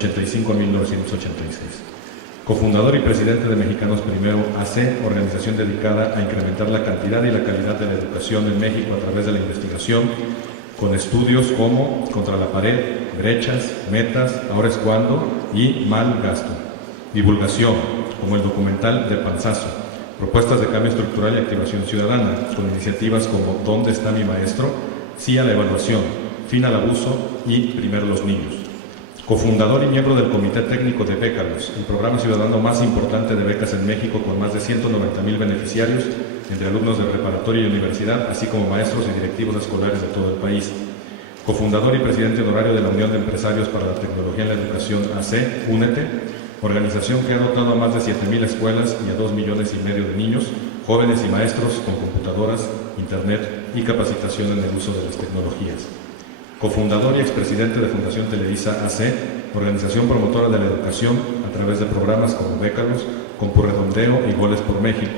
1985 a 1986. Cofundador y presidente de Mexicanos Primero AC, organización dedicada a incrementar la cantidad y la calidad de la educación en México a través de la investigación, con estudios como Contra la pared, Brechas, Metas, Ahora es cuando y Mal gasto. Divulgación, como el documental de Panzazo, propuestas de cambio estructural y activación ciudadana, con iniciativas como ¿Dónde está mi maestro?, Sí a la evaluación, Fin al abuso y Primero los niños. Cofundador y miembro del Comité Técnico de Bécalos, el programa ciudadano más importante de becas en México, con más de 190,000 beneficiarios, entre alumnos de preparatoria y universidad, así como maestros y directivos escolares de todo el país. Cofundador y presidente honorario de la Unión de Empresarios para la Tecnología en la Educación AC, Únete, organización que ha dotado a más de 7,000 escuelas y a 2,5 millones de niños, jóvenes y maestros con computadoras, internet y capacitación en el uso de las tecnologías. Cofundador y expresidente de Fundación Televisa AC, organización promotora de la educación a través de programas como Bécalos, Compurredondeo y Goles por México.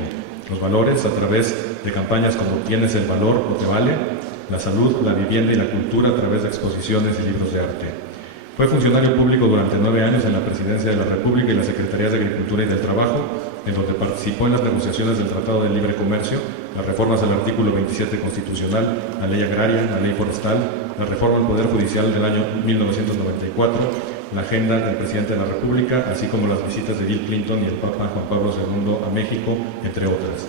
Los valores a través de campañas como Tienes el valor o te vale, la salud, la vivienda y la cultura a través de exposiciones y libros de arte. Fue funcionario público durante 9 años en la Presidencia de la República y las Secretarías de Agricultura y del Trabajo, en donde participó en las negociaciones del Tratado de Libre Comercio, las reformas al artículo 27 constitucional, la ley agraria, la ley forestal, la reforma al Poder Judicial del año 1994, la agenda del Presidente de la República, así como las visitas de Bill Clinton y el Papa Juan Pablo II a México, entre otras.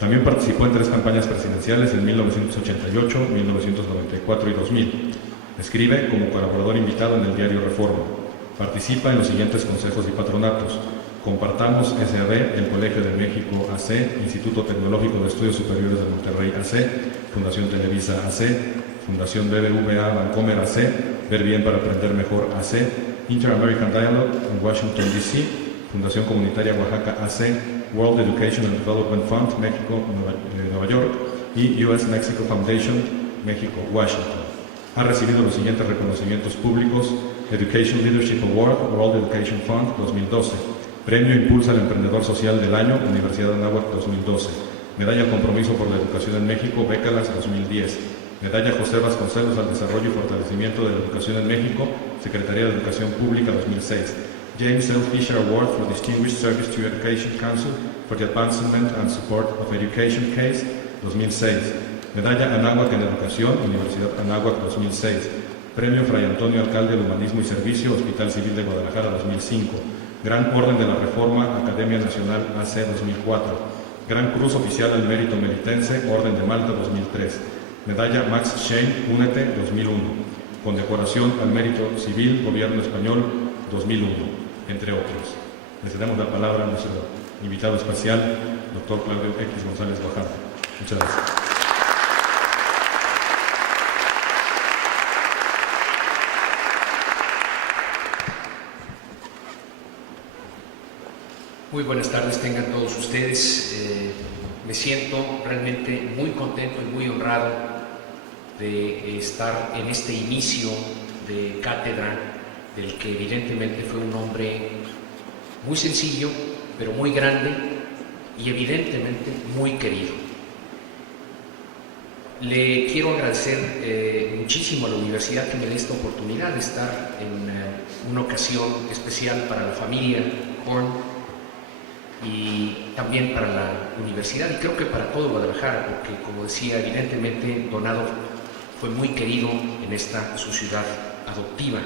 También participó en 3 campañas presidenciales en 1988, 1994 y 2000. Escribe como colaborador invitado en el diario Reforma. Participa en los siguientes consejos y patronatos: Compartamos SAB, el Colegio de México AC, Instituto Tecnológico de Estudios Superiores de Monterrey AC, Fundación Televisa AC, Fundación BBVA Bancomer AC, Ver Bien para Aprender Mejor AC, Inter-American Dialogue en Washington, D.C., Fundación Comunitaria Oaxaca AC, World Education and Development Fund, México, Nueva York, y US Mexico Foundation, México, Washington. Ha recibido los siguientes reconocimientos públicos: Education Leadership Award, World Education Fund 2012, Premio Impulsa al Emprendedor Social del Año, Universidad de Anáhuac 2012, Medalla al Compromiso por la Educación en México, Bécalas 2010, Medalla José Vasconcelos al Desarrollo y Fortalecimiento de la Educación en México, Secretaría de Educación Pública 2006, James L. Fisher Award for Distinguished Service to Education Council for the Advancement and Support of Education Case 2006, Medalla Anáhuac en Educación, Universidad Anáhuac 2006, Premio Fray Antonio Alcalde del Humanismo y Servicio, Hospital Civil de Guadalajara 2005, Gran Orden de la Reforma, Academia Nacional AC 2004, Gran Cruz Oficial al Mérito Meritense, Orden de Malta 2003, Medalla Max Shane, Únete 2001, Condecoración al Mérito Civil, Gobierno Español 2001, entre otros. Le cedemos la palabra a nuestro invitado especial, doctor Claudio X. González Guajardo. Muchas gracias. Muy buenas tardes tengan todos ustedes. Me siento realmente muy contento y muy honrado de estar en este inicio de cátedra, del que evidentemente fue un hombre muy sencillo, pero muy grande y evidentemente muy querido. Le quiero agradecer muchísimo a la universidad que me dé esta oportunidad de estar en una ocasión especial para la familia Horn y también para la universidad, y creo que para todo Guadalajara, porque, como decía, evidentemente Donado fue muy querido en esta su ciudad adoptiva.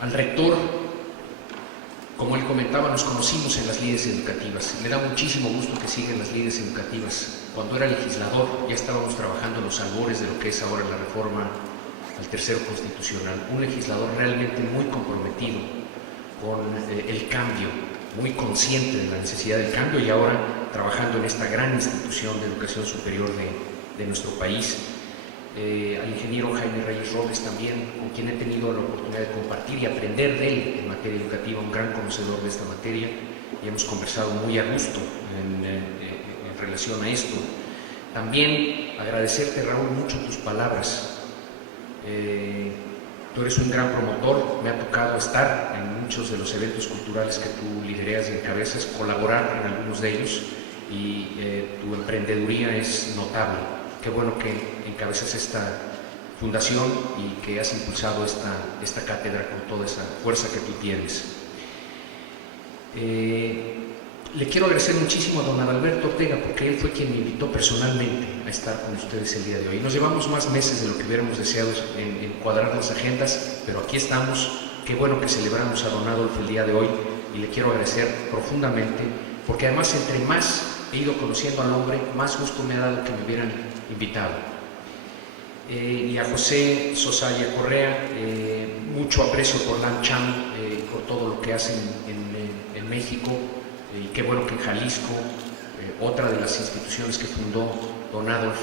Al rector, como él comentaba, nos conocimos en las líderes educativas. Me da muchísimo gusto que sigan las líderes educativas. Cuando era legislador ya estábamos trabajando en los albores de lo que es ahora la reforma al tercero constitucional. Un legislador realmente muy comprometido con el cambio, muy consciente de la necesidad del cambio, y ahora trabajando en esta gran institución de educación superior de nuestro país. Al ingeniero Jaime Reyes Robles también, con quien he tenido la oportunidad de compartir y aprender de él en materia educativa, un gran conocedor de esta materia, y hemos conversado muy a gusto en relación a esto. También agradecerte, Raúl, mucho tus palabras. Tú eres un gran promotor, me ha tocado estar en muchos de los eventos culturales que tú lideras y encabezas, colaborar en algunos de ellos, y tu emprendeduría es notable. Qué bueno que encabezas esta fundación y que has impulsado esta cátedra con toda esa fuerza que tú tienes. Le quiero agradecer muchísimo a don Adalberto Ortega, porque él fue quien me invitó personalmente a estar con ustedes el día de hoy. Nos llevamos más meses de lo que hubiéramos deseado en cuadrar las agendas, pero aquí estamos. Qué bueno que celebramos a don Adolfo el día de hoy, y le quiero agradecer profundamente, porque además entre más he ido conociendo al hombre, más gusto me ha dado que me hubieran invitado. Y a José Sosaya Correa, mucho aprecio por LAM-CHAM, por todo lo que hacen en México, y qué bueno que en Jalisco, otra de las instituciones que fundó don Adolf,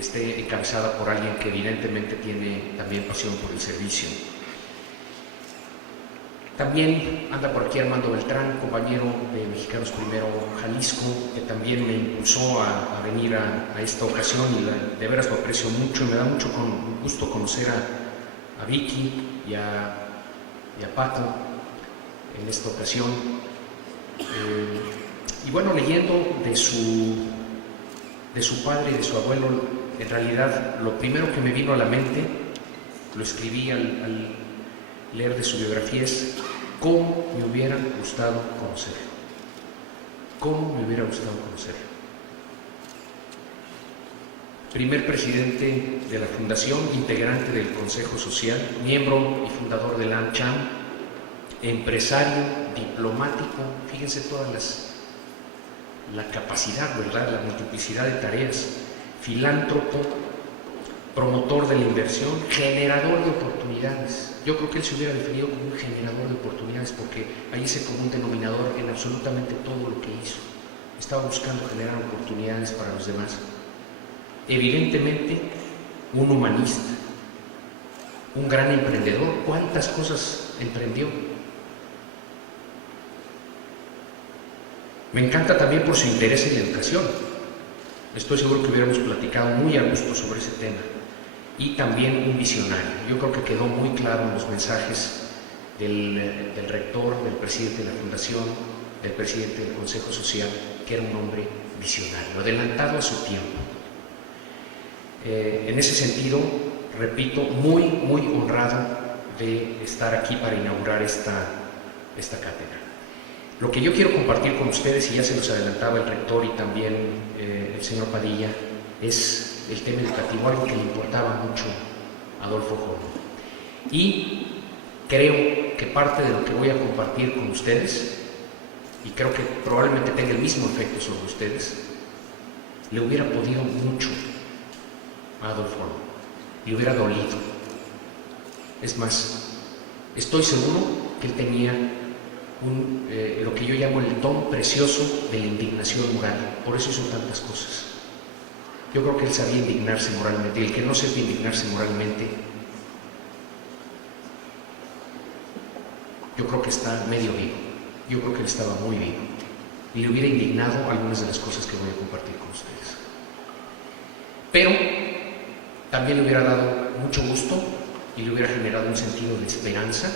esté encabezada por alguien que evidentemente tiene también pasión por el servicio. También anda por aquí Armando Beltrán, compañero de Mexicanos Primero Jalisco, que también me impulsó a venir a esta ocasión, y de veras lo aprecio mucho. Me da mucho gusto conocer a Vicky y a Paco en esta ocasión. Y bueno, leyendo de su padre y de su abuelo, en realidad lo primero que me vino a la mente, lo escribí al leer de su biografía, es cómo me hubiera gustado conocerlo. Cómo me hubiera gustado conocerlo. Primer presidente de la Fundación, integrante del Consejo Social, miembro y fundador de LAM-CHAM, empresario, diplomático, fíjense todas la capacidad, ¿verdad?, la multiplicidad de tareas, filántropo, promotor de la inversión, generador de oportunidades. Yo creo que él se hubiera definido como un generador de oportunidades, porque hay ese común denominador en absolutamente todo lo que hizo. Estaba buscando generar oportunidades para los demás. Evidentemente, un humanista, un gran emprendedor. ¿Cuántas cosas emprendió? Me encanta también por su interés en la educación. Estoy seguro que hubiéramos platicado muy a gusto sobre ese tema. Y también un visionario. Yo creo que quedó muy claro en los mensajes del rector, del presidente de la Fundación, del presidente del Consejo Social, que era un hombre visionario, adelantado a su tiempo. En ese sentido, repito, muy honrado de estar aquí para inaugurar esta cátedra. Lo que yo quiero compartir con ustedes, y ya se los adelantaba el rector y también el señor Padilla, es el tema educativo, algo que le importaba mucho a Adolfo Horno. Y creo que parte de lo que voy a compartir con ustedes, y creo que probablemente tenga el mismo efecto sobre ustedes, le hubiera podido mucho a Adolfo Horno, le hubiera dolido. Es más, estoy seguro que él tenía lo que yo llamo el don precioso de la indignación moral. Por eso hizo tantas cosas. Yo creo que él sabía indignarse moralmente, y el que no sepa indignarse moralmente, yo creo que está medio vivo. Yo creo que él estaba muy vivo, y le hubiera indignado algunas de las cosas que voy a compartir con ustedes. Pero también le hubiera dado mucho gusto y le hubiera generado un sentido de esperanza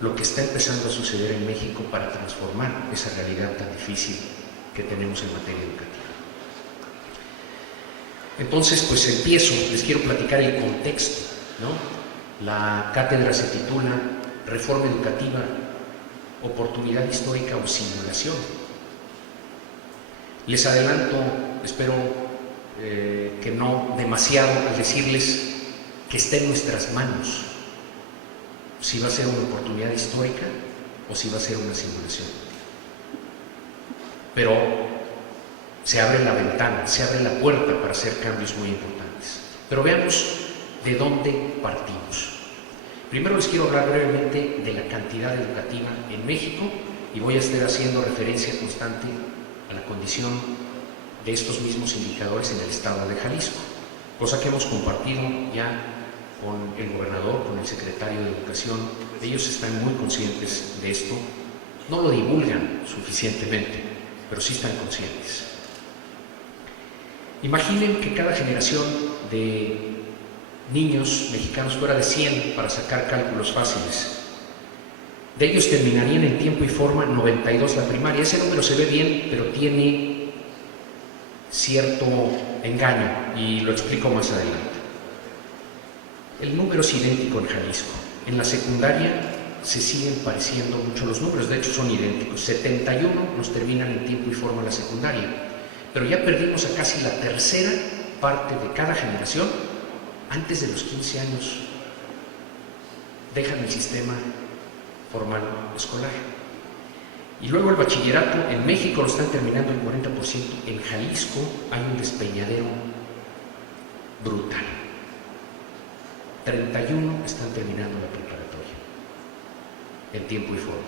lo que está empezando a suceder en México para transformar esa realidad tan difícil que tenemos en materia educativa. Entonces, pues empiezo. Les quiero platicar el contexto, ¿no? La cátedra se titula Reforma Educativa, Oportunidad Histórica o Simulación. Les adelanto, espero que no demasiado, al decirles que está en nuestras manos si va a ser una oportunidad histórica o si va a ser una simulación. Pero se abre la ventana, se abre la puerta para hacer cambios muy importantes. Pero veamos de dónde partimos. Primero les quiero hablar brevemente de la cantidad educativa en México, y voy a estar haciendo referencia constante a la condición de estos mismos indicadores en el estado de Jalisco, cosa que hemos compartido ya con el gobernador, con el secretario de Educación. Ellos están muy conscientes de esto, no lo divulgan suficientemente, pero sí están conscientes. Imaginen que cada generación de niños mexicanos fuera de 100 para sacar cálculos fáciles. De ellos terminarían en tiempo y forma 92 la primaria. Ese número se ve bien, pero tiene cierto engaño, y lo explico más adelante. El número es idéntico en Jalisco. En la secundaria se siguen pareciendo mucho los números, de hecho son idénticos. 71 nos terminan en tiempo y forma la secundaria, pero ya perdimos a casi la tercera parte de cada generación antes de los 15 años. Dejan el sistema formal escolar. Y luego el bachillerato, en México lo están terminando el 40%, en Jalisco hay un despeñadero brutal. 31 están terminando la preparatoria, en tiempo y forma.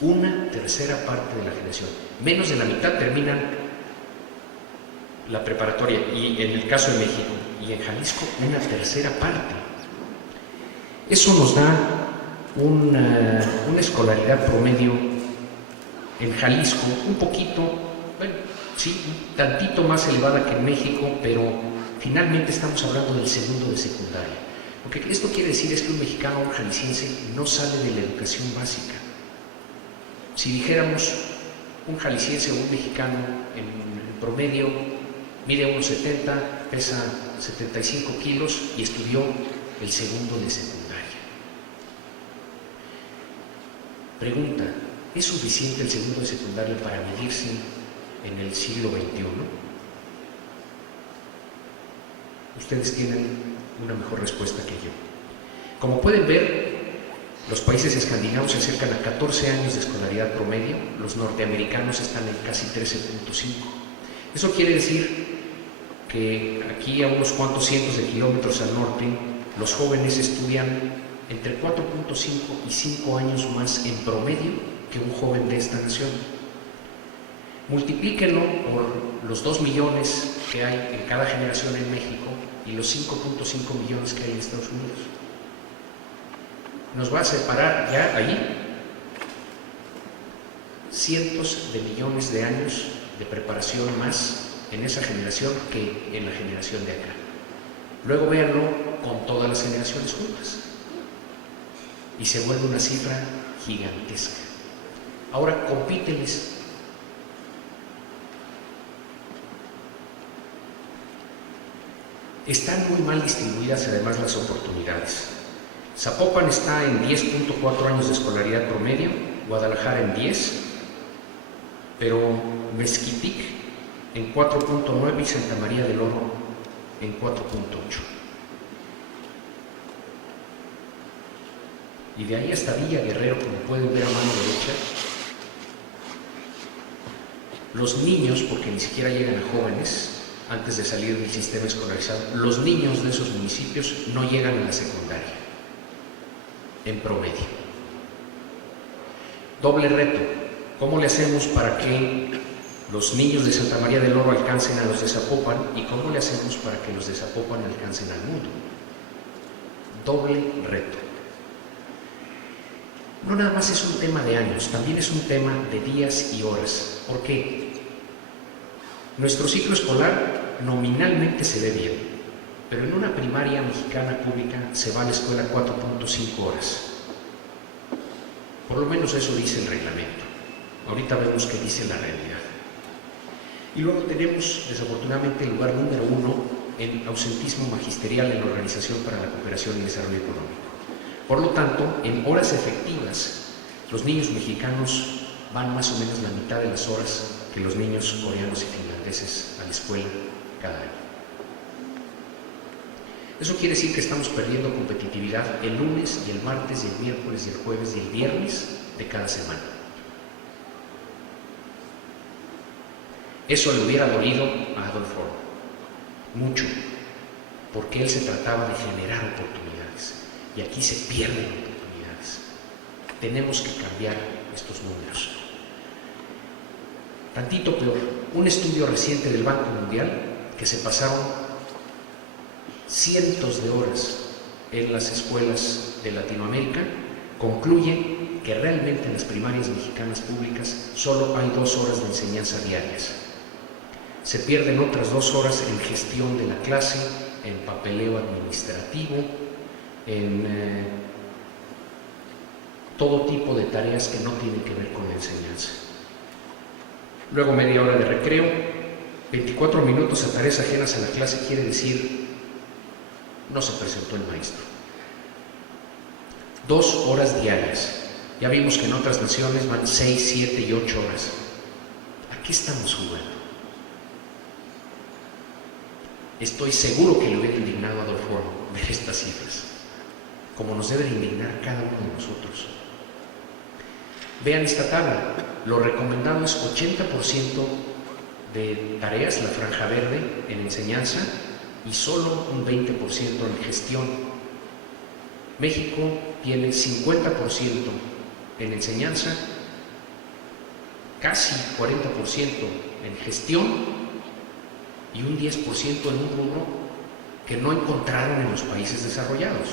Una tercera parte de la generación, menos de la mitad terminan la preparatoria, y en el caso de México, y en Jalisco una tercera parte. Eso nos da una escolaridad promedio en Jalisco un poquito, bueno, sí, un tantito más elevada que en México, pero finalmente estamos hablando del segundo de secundaria. Lo que esto quiere decir es que un mexicano o un jalisciense no sale de la educación básica. Si dijéramos un jalisciense o un mexicano en promedio mide 1,70, pesa 75 kilos y estudió el segundo de secundaria. Pregunta, ¿es suficiente el segundo de secundaria para medirse en el siglo XXI? Ustedes tienen una mejor respuesta que yo. Como pueden ver, los países escandinavos se acercan a 14 años de escolaridad promedio, los norteamericanos están en casi 13.5. Eso quiere decir que aquí a unos cuantos cientos de kilómetros al norte, los jóvenes estudian entre 4.5 y 5 años más en promedio que un joven de esta nación. Multiplíquenlo por los 2 millones que hay en cada generación en México y los 5.5 millones que hay en Estados Unidos. Nos va a separar ya ahí cientos de millones de años de preparación más en esa generación que en la generación de acá. Luego véanlo con todas las generaciones juntas y se vuelve una cifra gigantesca. Ahora compíteles. Están muy mal distribuidas además las oportunidades. Zapopan está en 10.4 años de escolaridad promedio, Guadalajara en 10, pero Mezquitic en 4.9 y Santa María del Oro en 4.8. Y de ahí hasta Villa Guerrero, como pueden ver a mano derecha, los niños, porque ni siquiera llegan a jóvenes, antes de salir del sistema escolarizado, los niños de esos municipios no llegan a la secundaria, en promedio. Doble reto, ¿cómo le hacemos para que los niños de Santa María del Oro alcancen a los de Zapopan y cómo le hacemos para que los de Zapopan alcancen al mundo? Doble reto. No nada más es un tema de años, también es un tema de días y horas. ¿Por qué? Nuestro ciclo escolar nominalmente se ve bien, pero en una primaria mexicana pública se va a la escuela 4.5 horas. Por lo menos eso dice el reglamento. Ahorita vemos qué dice la realidad. Y luego tenemos, desafortunadamente, el lugar número 1 en ausentismo magisterial en la Organización para la Cooperación y Desarrollo Económico. Por lo tanto, en horas efectivas, los niños mexicanos van más o menos la mitad de las horas que los niños coreanos y finlandeses a la escuela cada año. Eso quiere decir que estamos perdiendo competitividad el lunes y el martes y el miércoles y el jueves y el viernes de cada semana. Eso le hubiera dolido a Adolf Horn mucho, porque él se trataba de generar oportunidades y aquí se pierden oportunidades. Tenemos que cambiar estos números. Tantito peor, un estudio reciente del Banco Mundial, que se pasaron cientos de horas en las escuelas de Latinoamérica, concluye que realmente en las primarias mexicanas públicas solo hay 2 horas de enseñanza diarias. Se pierden otras 2 horas en gestión de la clase, en papeleo administrativo, en todo tipo de tareas que no tienen que ver con la enseñanza. Luego media hora de recreo, 24 minutos a tareas ajenas a la clase quiere decir no se presentó el maestro. 2 horas diarias. Ya vimos que en otras naciones van 6, 7 y 8 horas. ¿A qué estamos jugando? Estoy seguro que le hubiera indignado a Adolfo ver estas cifras, como nos debe indignar cada uno de nosotros. Vean esta tabla. Lo recomendado es 80% de tareas, la franja verde, en enseñanza y solo un 20% en gestión. México tiene 50% en enseñanza, casi 40% en gestión y un 10% en un rubro que no encontraron en los países desarrollados.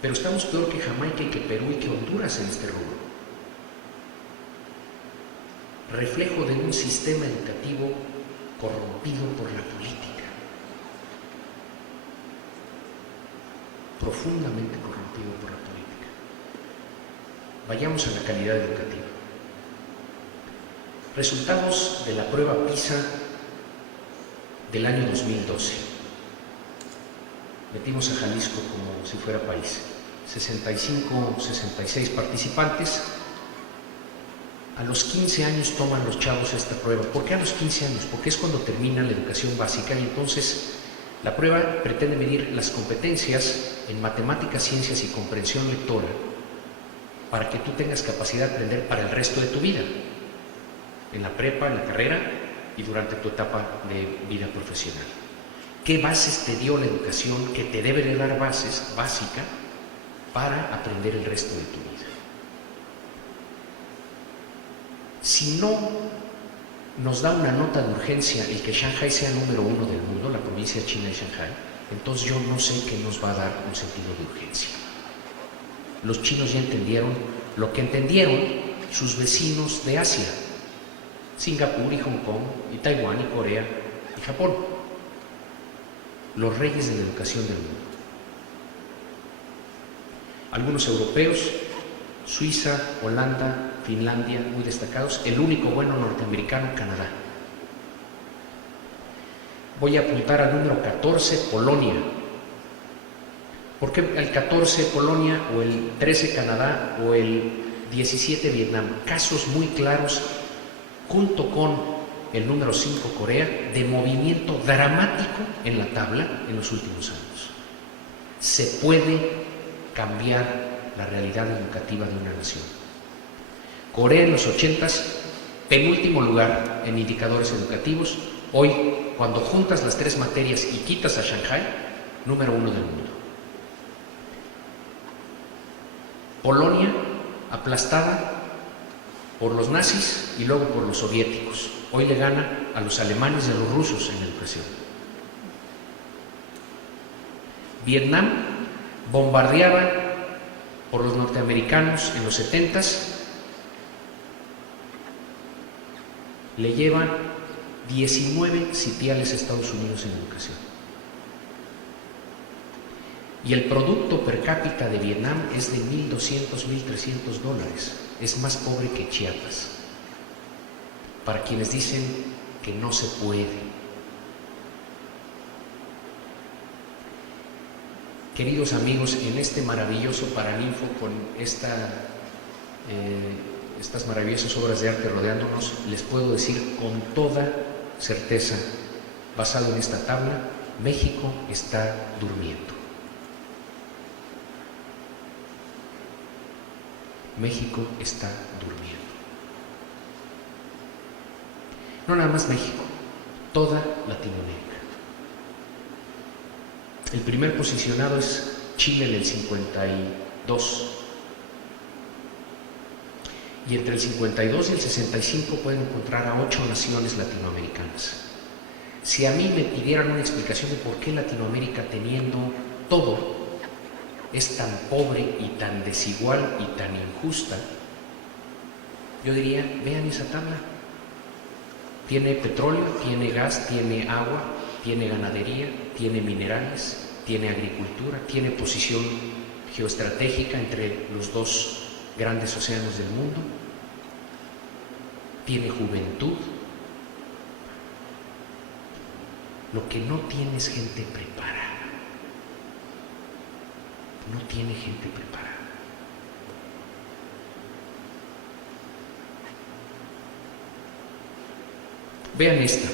Pero estamos peor que Jamaica y que Perú y que Honduras en este rubro. Reflejo de un sistema educativo corrompido por la política, profundamente corrompido por la política. Vayamos a la calidad educativa. Resultados de la prueba PISA del año 2012. Metimos a Jalisco como si fuera país. 65, 66 participantes. A los 15 años toman los chavos esta prueba. ¿Por qué a los 15 años? Porque es cuando terminan la educación básica y entonces la prueba pretende medir las competencias en matemáticas, ciencias y comprensión lectora para que tú tengas capacidad de aprender para el resto de tu vida, en la prepa, en la carrera y durante tu etapa de vida profesional. ¿Qué bases te dio la educación que te debe de dar bases básica para aprender el resto de tu vida? Si no nos da una nota de urgencia el que Shanghái sea número 1 del mundo, la provincia china de Shanghái, entonces yo no sé qué nos va a dar un sentido de urgencia. Los chinos ya entendieron lo que entendieron sus vecinos de Asia, Singapur y Hong Kong, y Taiwán y Corea y Japón, los reyes de la educación del mundo. Algunos europeos, Suiza, Holanda, Finlandia, muy destacados, el único bueno norteamericano, Canadá. Voy a apuntar al número 14, Polonia. ¿Por qué el 14 Polonia o el 13 Canadá o el 17 Vietnam? Casos muy claros, junto con el número 5 Corea, de movimiento dramático en la tabla en los últimos años. Se puede cambiar la realidad educativa de una nación. Corea en los 80s, penúltimo lugar en indicadores educativos. Hoy, cuando juntas las 3 materias y quitas a Shanghái, número 1 del mundo. Polonia, aplastada por los nazis y luego por los soviéticos. Hoy le gana a los alemanes y a los rusos en educación. Vietnam, bombardeada por los norteamericanos en los 70s, le llevan 19 sitiales a Estados Unidos en educación. Y el producto per cápita de Vietnam es de $1,200, $1,300. Es más pobre que Chiapas. Para quienes dicen que no se puede. Queridos amigos, en este maravilloso Paraninfo, con estas maravillosas obras de arte rodeándonos, les puedo decir con toda certeza, basado en esta tabla, México está durmiendo. México está durmiendo. No nada más México, toda Latinoamérica. El primer posicionado es Chile en el 52. Y entre el 52 y el 65 pueden encontrar a 8 naciones latinoamericanas. Si a mí me pidieran una explicación de por qué Latinoamérica, teniendo todo, es tan pobre y tan desigual y tan injusta, yo diría, vean esa tabla. Tiene petróleo, tiene gas, tiene agua, tiene ganadería, tiene minerales, tiene agricultura, tiene posición geoestratégica entre los 2 grandes océanos del mundo, tiene juventud. Lo que no tiene es gente preparada. No tiene gente preparada. Vean esta.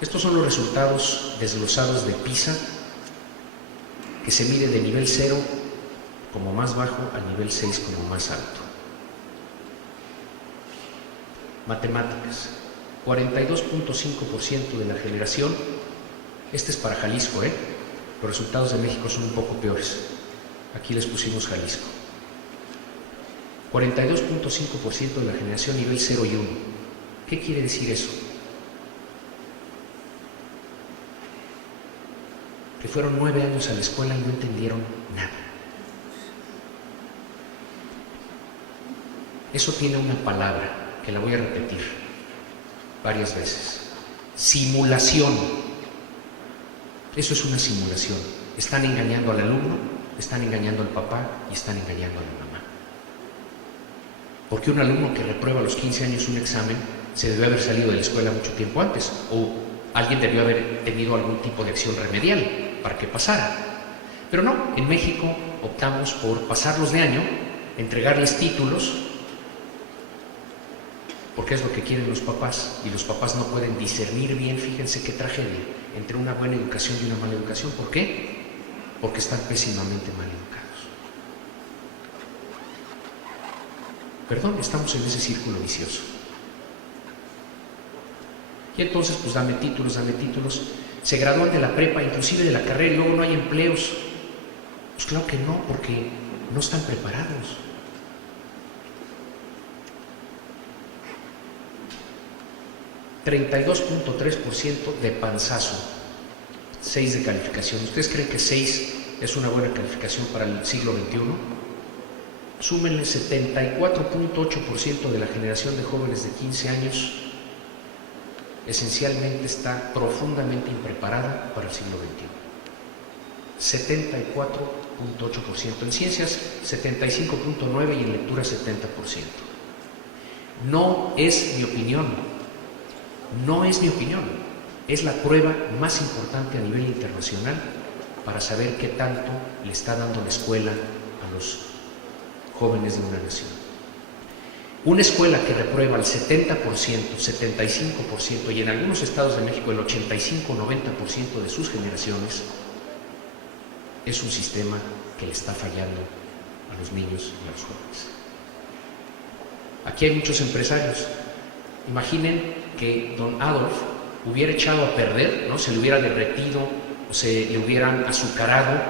Estos son los resultados desglosados de PISA, que se mide de nivel 0 como más bajo a nivel 6 como más alto. Matemáticas. 42.5% de la generación, este es para Jalisco, los resultados de México son un poco peores. Aquí les pusimos Jalisco. 42.5% de la generación nivel 0 y 1. ¿Qué quiere decir eso? Que fueron 9 años a la escuela y no entendieron nada. Eso tiene una palabra que la voy a repetir varias veces. Simulación. Eso es una simulación. Están engañando al alumno, están engañando al papá y están engañando a la mamá. Porque un alumno que reprueba a los 15 años un examen se debió haber salido de la escuela mucho tiempo antes, o alguien debió haber tenido algún tipo de acción remedial para que pasara. Pero no, en México optamos por pasarlos de año, entregarles títulos, porque es lo que quieren los papás, y los papás no pueden discernir bien, fíjense qué tragedia, entre una buena educación y una mala educación. ¿Por qué? Porque están pésimamente mal educados. Perdón, estamos en ese círculo vicioso. Y entonces, pues dame títulos, se gradúan de la prepa, inclusive de la carrera, y luego no hay empleos. Pues claro que no, porque no están preparados. $32.3% de panzazo, 6 de calificación. ¿Ustedes creen que 6 es una buena calificación para el siglo XXI? Súmenle 74.8% de la generación de jóvenes de 15 años esencialmente está profundamente impreparada para el siglo XXI. 74.8%. En ciencias, 75.9% y en lectura, 70%. No es mi opinión. No es mi opinión, es la prueba más importante a nivel internacional para saber qué tanto le está dando la escuela a los jóvenes de una nación. Una escuela que reprueba el 70%, 75% y en algunos estados de México el 85-90% de sus generaciones es un sistema que le está fallando a los niños y a los jóvenes. Aquí hay muchos empresarios. Imaginen que don Adolf hubiera echado a perder, ¿no? Se le hubiera derretido, o se le hubieran azucarado,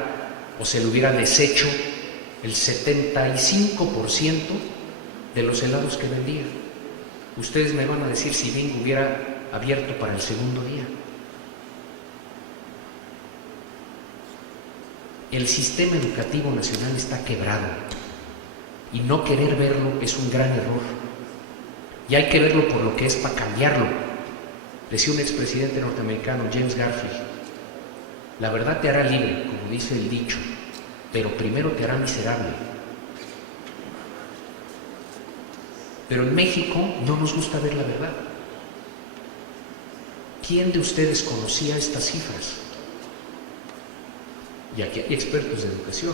o se le hubiera deshecho el 75% de los helados que vendía. Ustedes me van a decir si Bing hubiera abierto para el segundo día. El sistema educativo nacional está quebrado y no querer verlo es un gran error. Y hay que verlo por lo que es para cambiarlo. Decía un expresidente norteamericano, James Garfield, la verdad te hará libre, como dice el dicho, pero primero te hará miserable. Pero en México no nos gusta ver la verdad. ¿Quién de ustedes conocía estas cifras? Y aquí hay expertos de educación.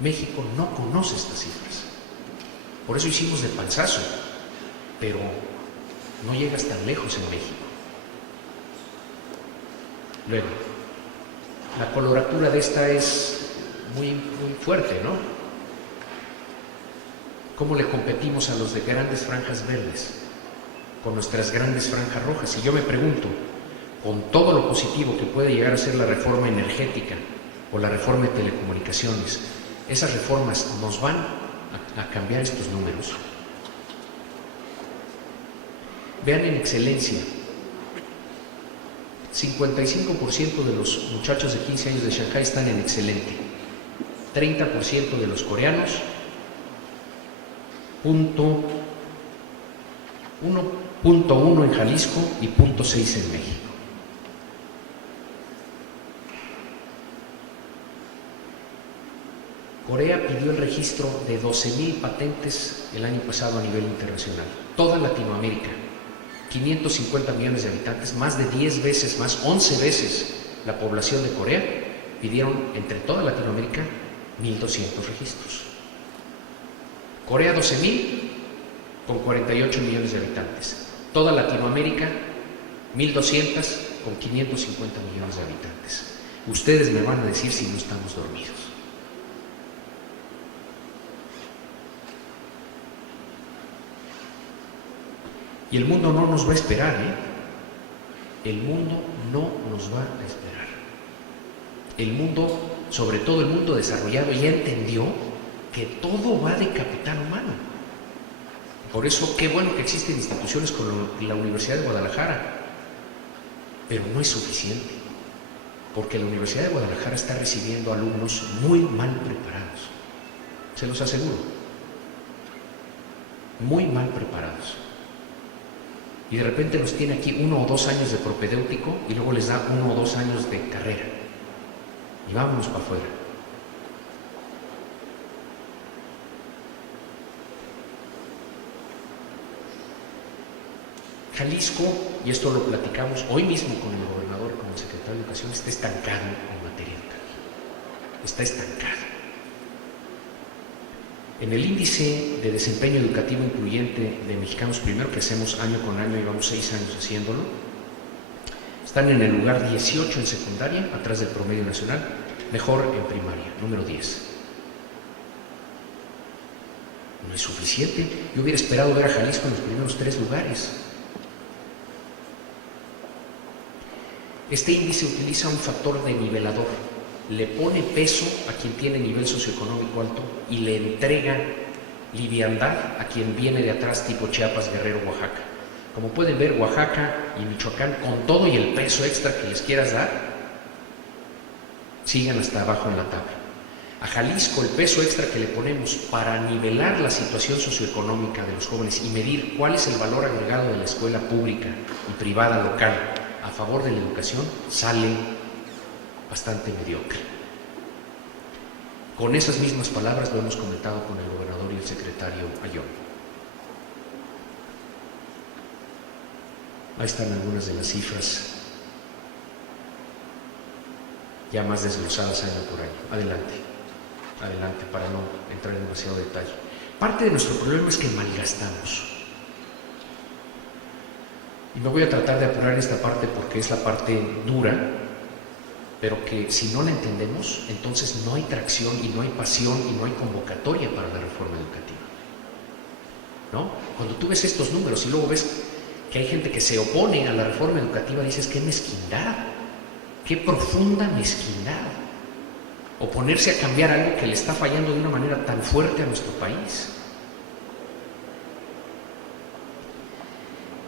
México no conoce estas cifras. Por eso hicimos de panzazo, pero no llegas tan lejos en México. Luego, la coloratura de esta es muy fuerte, ¿no? ¿Cómo le competimos a los de grandes franjas verdes con nuestras grandes franjas rojas? Y yo me pregunto, con todo lo positivo que puede llegar a ser la reforma energética o la reforma de telecomunicaciones, ¿esas reformas nos van a cambiar estos números? Vean en excelencia, 55% de los muchachos de 15 años de Shanghái están en excelente, 30% de los coreanos, 1.1 en Jalisco y 0.6 en México. Corea pidió el registro de 12,000 patentes el año pasado a nivel internacional. Toda Latinoamérica 550 millones de habitantes, más de 10 veces más, 11 veces la población de Corea, pidieron entre toda Latinoamérica 1.200 registros. Corea 12.000 con 48 millones de habitantes. Toda Latinoamérica 1.200 con 550 millones de habitantes. Ustedes me van a decir si no estamos dormidos. Y el mundo no nos va a esperar, ¿eh? El mundo no nos va a esperar. El mundo, sobre todo el mundo desarrollado, ya entendió que todo va de capital humano. Por eso, qué bueno que existen instituciones como la Universidad de Guadalajara, pero no es suficiente, porque la Universidad de Guadalajara está recibiendo alumnos muy mal preparados, se los aseguro, muy mal preparados. Y de repente los tiene aquí 1 o 2 años de propedéutico y luego les da 1 o 2 años de carrera. Y vámonos para afuera. Jalisco, y esto lo platicamos hoy mismo con el gobernador, con el secretario de Educación, está estancado en materia educativa. Está estancado. En el índice de desempeño educativo incluyente de Mexicanos Primero, que hacemos año con año, llevamos 6 años haciéndolo, están en el lugar 18 en secundaria, atrás del promedio nacional, mejor en primaria, número 10. No es suficiente. Yo hubiera esperado ver a Jalisco en los primeros 3 lugares. Este índice utiliza un factor de nivelador. Le pone peso a quien tiene nivel socioeconómico alto y le entrega liviandad a quien viene de atrás, tipo Chiapas, Guerrero, Oaxaca. Como pueden ver, Oaxaca y Michoacán, con todo y el peso extra que les quieras dar, siguen hasta abajo en la tabla. A Jalisco, el peso extra que le ponemos para nivelar la situación socioeconómica de los jóvenes y medir cuál es el valor agregado de la escuela pública y privada local a favor de la educación, sale bastante mediocre. Con esas mismas palabras lo hemos comentado con el gobernador y el secretario Ayón. Ahí están algunas de las cifras ya más desglosadas año por año. Adelante, para no entrar en demasiado detalle. Parte de nuestro problema es que malgastamos. Y me voy a tratar de apurar esta parte porque es la parte dura, pero que si no la entendemos, entonces no hay tracción y no hay pasión y no hay convocatoria para la reforma educativa, ¿no? Cuando tú ves estos números y luego ves que hay gente que se opone a la reforma educativa, dices, qué mezquindad, qué profunda mezquindad, oponerse a cambiar algo que le está fallando de una manera tan fuerte a nuestro país.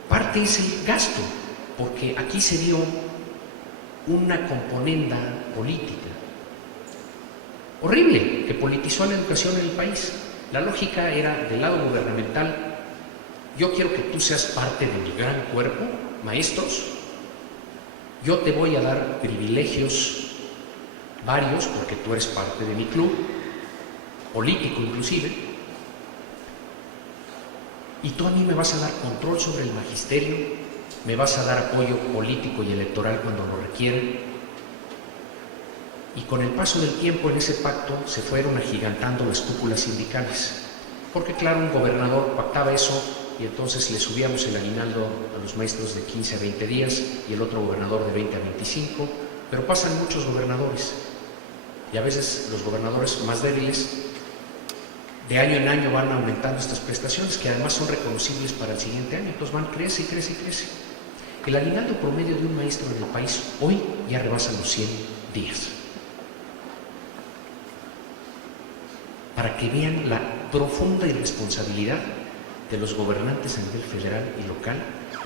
Parte es el gasto, porque aquí se dio una componenda política horrible que politizó la educación en el país. La lógica era del lado gubernamental: yo quiero que tú seas parte de mi gran cuerpo, maestros, yo te voy a dar privilegios varios porque tú eres parte de mi club, político inclusive, y tú a mí me vas a dar control sobre el magisterio, me vas a dar apoyo político y electoral cuando lo requieren. Y con el paso del tiempo en ese pacto se fueron agigantando las cúpulas sindicales, porque claro, un gobernador pactaba eso y entonces le subíamos el aguinaldo a los maestros de 15 a 20 días y el otro gobernador de 20 a 25, pero pasan muchos gobernadores y a veces los gobernadores más débiles de año en año van aumentando estas prestaciones, que además son reconocibles para el siguiente año, entonces van, crece y crece y crece. El aguinaldo promedio de un maestro en el país hoy ya rebasa los 100 días. Para que vean la profunda irresponsabilidad de los gobernantes a nivel federal y local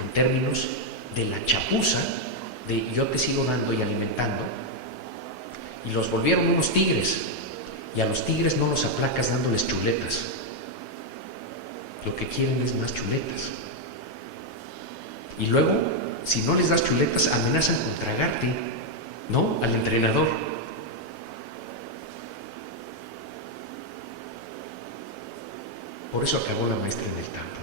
en términos de la chapuza de yo te sigo dando y alimentando, y los volvieron unos tigres. Y a los tigres no los aplacas dándoles chuletas. Lo que quieren es más chuletas. Y luego, si no les das chuletas, amenazan con tragarte, ¿no? Al entrenador. Por eso acabó la maestra en el campo.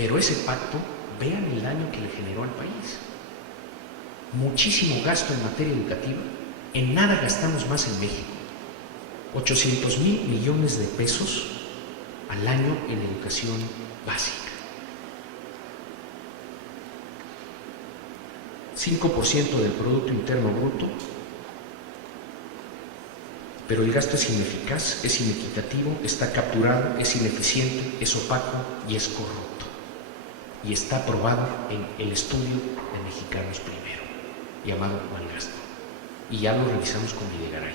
Pero ese pacto, vean el daño que le generó al país. Muchísimo gasto en materia educativa, en nada gastamos más en México. 800,000 millones de pesos al año en educación básica. 5% del Producto Interno Bruto, pero el gasto es ineficaz, es inequitativo, está capturado, es ineficiente, es opaco y es corrupto. Y está aprobado en el estudio de Mexicanos Primero, llamado Malgasto. Y ya lo revisamos con Videgaray.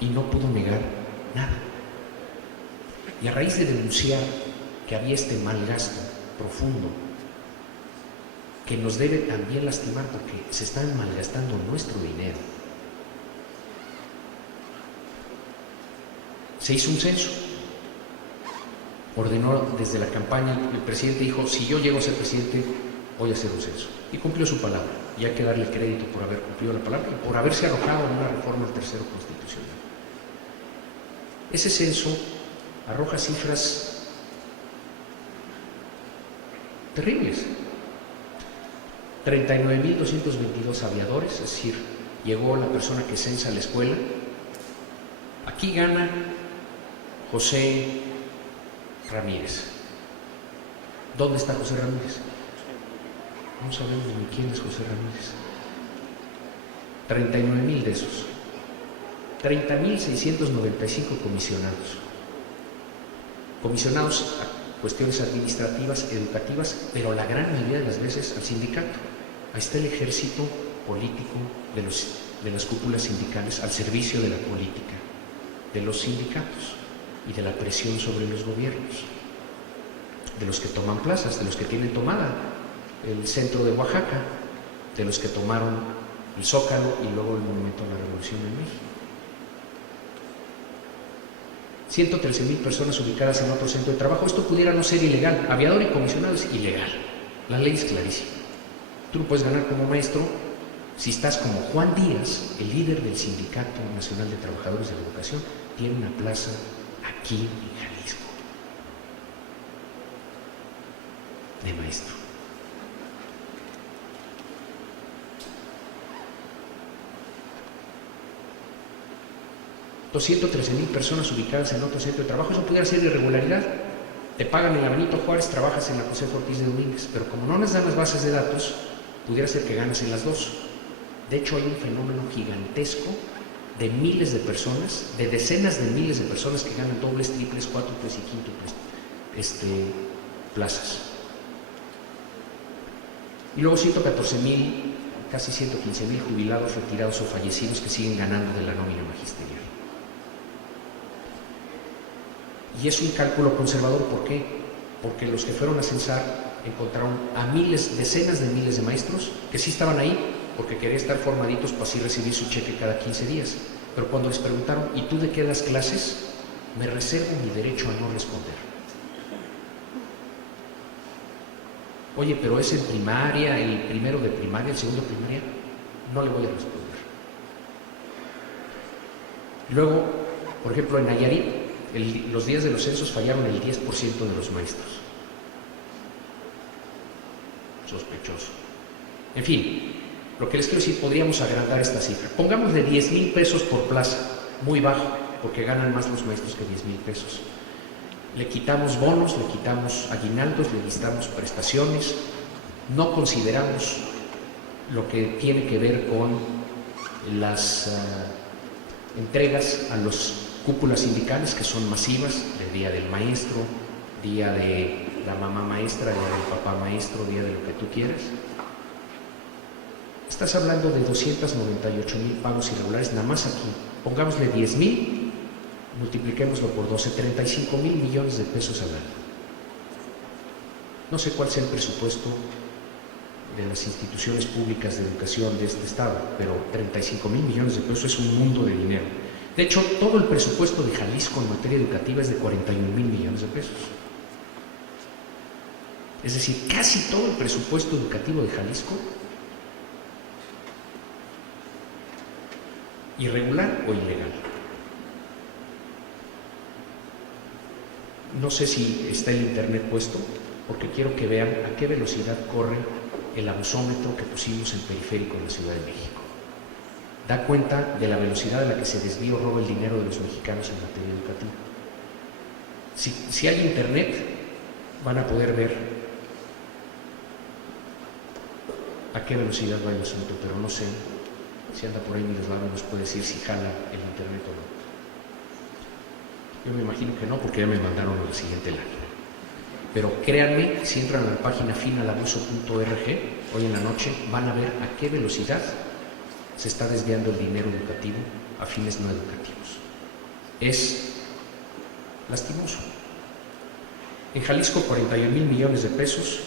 Y no pudo negar nada. Y a raíz de denunciar que había este malgasto profundo, que nos debe también lastimar porque se están malgastando nuestro dinero, se hizo un censo. Ordenó desde la campaña, el presidente dijo, si yo llego a ser presidente, voy a hacer un censo. Y cumplió su palabra. Y hay que darle crédito por haber cumplido la palabra y por haberse arrojado en una reforma al tercero constitucional. Ese censo arroja cifras terribles. 39,222 aviadores, es decir, llegó la persona que censa la escuela. Aquí gana José Ramírez. ¿Dónde está José Ramírez? No sabemos ni quién es José Ramírez. 39,000 de esos. 30,695 comisionados. Comisionados a cuestiones administrativas, educativas, pero la gran mayoría de las veces al sindicato. Ahí está el ejército político de las cúpulas sindicales al servicio de la política, de los sindicatos y de la presión sobre los gobiernos, de los que toman plazas, de los que tienen tomada el centro de Oaxaca, de los que tomaron el Zócalo y luego el Monumento a la Revolución en México. 113,000 personas ubicadas en otro centro de trabajo. Esto pudiera no ser ilegal. Aviador y comisionado es ilegal. La ley es clarísima. Tú no puedes ganar como maestro si estás como Juan Díaz, el líder del Sindicato Nacional de Trabajadores de la Educación, tiene una plaza aquí en Jalisco de maestro. $213,000 personas ubicadas en otro centro de trabajo. Eso pudiera ser irregularidad. Te pagan en la Benito Juárez, trabajas en la Josefa Ortiz de Domínguez, pero como no les dan las bases de datos, pudiera ser que ganas en las dos. De hecho, hay un fenómeno gigantesco de miles de personas, de decenas de miles de personas que ganan dobles, triples, cuádruples y quíntuples plazas. Y luego 114,000, casi 115,000 jubilados, retirados o fallecidos que siguen ganando de la nómina magisterial. Y es un cálculo conservador, ¿por qué? Porque los que fueron a censar encontraron a miles, decenas de miles de maestros que sí estaban ahí porque querían estar formaditos para así recibir su cheque cada 15 días. Pero cuando les preguntaron, ¿y tú de qué das clases? Me reservo mi derecho a no responder. Oye, pero es en primaria, el primero de primaria, el segundo de primaria. No le voy a responder. Luego, por ejemplo, en Nayarit, los días de los censos fallaron el 10% de los maestros. Sospechoso. En fin, lo que les quiero decir, podríamos agrandar esta cifra. Pongámosle 10,000 pesos por plaza, muy bajo, porque ganan más los maestros que 10,000 pesos. Le quitamos bonos, le quitamos aguinaldos, le quitamos prestaciones, no consideramos lo que tiene que ver con las entregas a los cúpulas sindicales, que son masivas, del Día del Maestro, Día de la Mamá Maestra, Día del Papá Maestro, Día de lo que tú quieras. Estás hablando de 298,000 pagos irregulares, nada más aquí. Pongámosle 10,000, multipliquémoslo por 12, 35,000 millones de pesos al año. No sé cuál sea el presupuesto de las instituciones públicas de educación de este estado, pero 35,000 millones de pesos es un mundo de dinero. De hecho, todo el presupuesto de Jalisco en materia educativa es de 41,000 millones de pesos. Es decir, casi todo el presupuesto educativo de Jalisco, irregular o ilegal. No sé si está el internet puesto, porque quiero que vean a qué velocidad corre el abusómetro que pusimos en periférico en la Ciudad de México. Da cuenta de la velocidad a la que se desvía o roba el dinero de los mexicanos en materia educativa. Si hay internet, van a poder ver a qué velocidad va el asunto, pero no sé si anda por ahí Miroslava, nos puede decir si jala el internet o no. Yo me imagino que no, porque ya me mandaron a la siguiente lámina. Pero créanme, si entran a la página finalabuso.org, hoy en la noche van a ver a qué velocidad se está desviando el dinero educativo a fines no educativos. Es lastimoso. En Jalisco, 41,000 millones de pesos,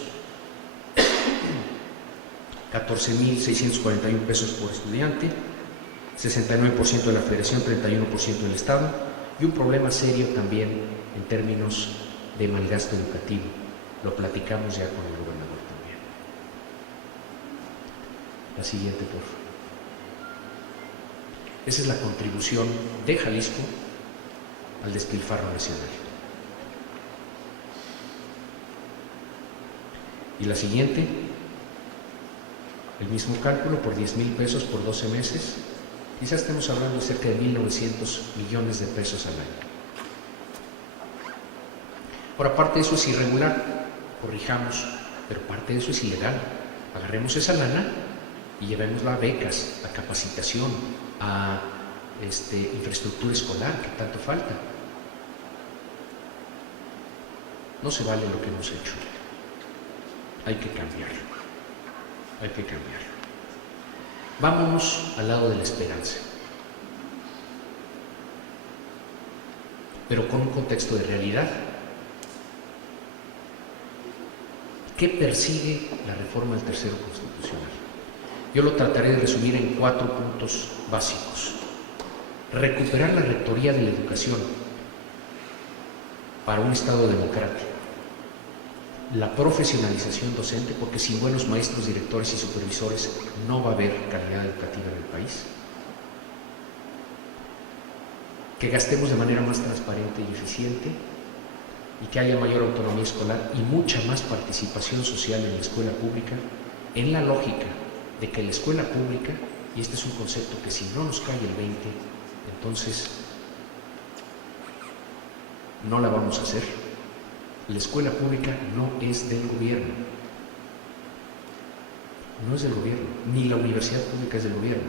14,641 pesos por estudiante, 69% de la Federación, 31% del Estado, y un problema serio también en términos de malgasto educativo. Lo platicamos ya con el gobernador también. La siguiente, por favor. Esa es la contribución de Jalisco al despilfarro nacional. Y la siguiente, el mismo cálculo por 10,000 pesos por 12 meses, quizás estemos hablando de cerca de 1,900 millones de pesos al año. Ahora, parte de eso es irregular, corrijamos, pero parte de eso es ilegal. Agarremos esa lana y llevémosla a becas, a capacitación, a infraestructura escolar, que tanto falta. No se vale lo que hemos hecho. Hay que cambiar. Hay que cambiar. Vámonos al lado de la esperanza, pero con un contexto de realidad. ¿Qué persigue la reforma del tercero constitucional? Yo lo trataré de resumir en 4 puntos básicos. Recuperar la rectoría de la educación para un Estado democrático. La profesionalización docente, porque sin buenos maestros, directores y supervisores no va a haber calidad educativa en el país. Que gastemos de manera más transparente y eficiente, y que haya mayor autonomía escolar y mucha más participación social en la escuela pública, en la lógica de que la escuela pública, y este es un concepto que si no nos cae el 20, entonces no la vamos a hacer. La escuela pública no es del gobierno, no es del gobierno, ni la universidad pública es del gobierno,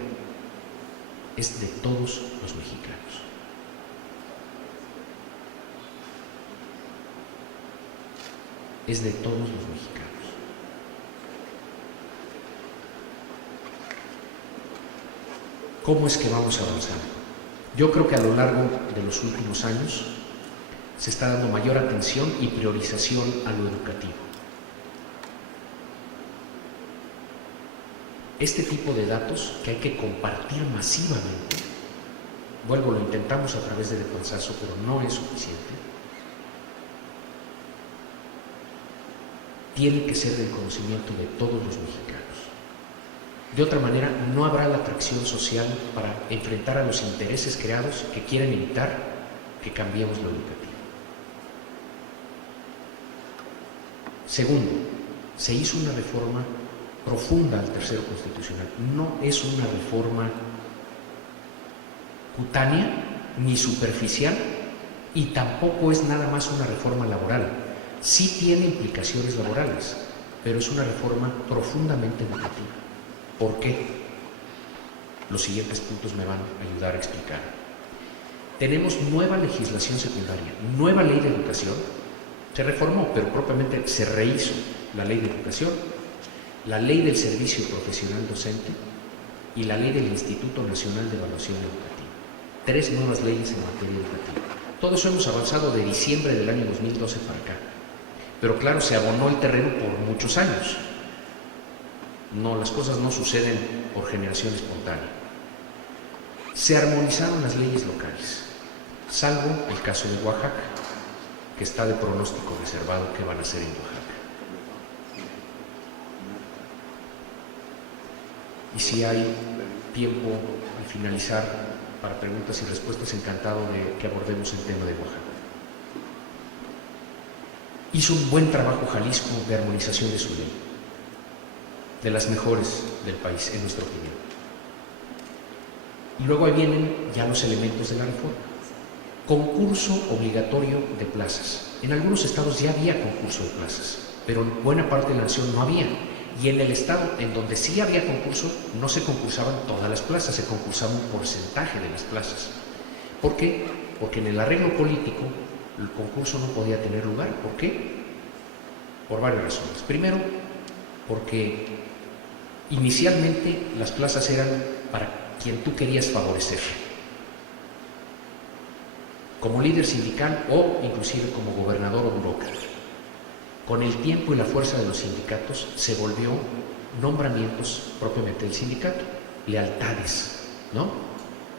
es de todos los mexicanos. Es de todos los mexicanos. ¿Cómo es que vamos avanzando? Yo creo que a lo largo de los últimos años se está dando mayor atención y priorización a lo educativo. Este tipo de datos que hay que compartir masivamente, vuelvo, lo intentamos a través de Depansazo, pero no es suficiente. Tiene que ser del conocimiento de todos los mexicanos. De otra manera, no habrá la atracción social para enfrentar a los intereses creados que quieren evitar que cambiemos lo educativo. Segundo, se hizo una reforma profunda al tercero constitucional. No es una reforma cutánea ni superficial y tampoco es nada más una reforma laboral. Sí tiene implicaciones laborales, pero es una reforma profundamente educativa. ¿Por qué? Los siguientes puntos me van a ayudar a explicar. Tenemos nueva legislación secundaria, nueva ley de educación. Se reformó, pero propiamente se rehizo la ley de educación, la ley del servicio profesional docente y la ley del Instituto Nacional de Evaluación Educativa. 3 nuevas leyes en materia educativa. Todo eso hemos avanzado de diciembre del año 2012 para acá. Pero claro, se abonó el terreno por muchos años. No, las cosas no suceden por generación espontánea. Se armonizaron las leyes locales, salvo el caso de Oaxaca, que está de pronóstico reservado qué van a hacer en Oaxaca. Y si hay tiempo al finalizar para preguntas y respuestas, encantado de que abordemos el tema de Oaxaca. Hizo un buen trabajo Jalisco de armonización de su ley, de las mejores del país, en nuestra opinión. Y luego ahí vienen ya los elementos de la reforma. Concurso obligatorio de plazas. En algunos estados ya había concurso de plazas, pero en buena parte de la nación no había. Y en el estado en donde sí había concurso, no se concursaban todas las plazas, se concursaba un porcentaje de las plazas. ¿Por qué? Porque en el arreglo político el concurso no podía tener lugar. ¿Por qué? Por varias razones. Primero, porque inicialmente las plazas eran para quien tú querías favorecer, como líder sindical o inclusive como gobernador o burócrata. Con el tiempo y la fuerza de los sindicatos se volvió nombramientos propiamente del sindicato, lealtades, ¿no?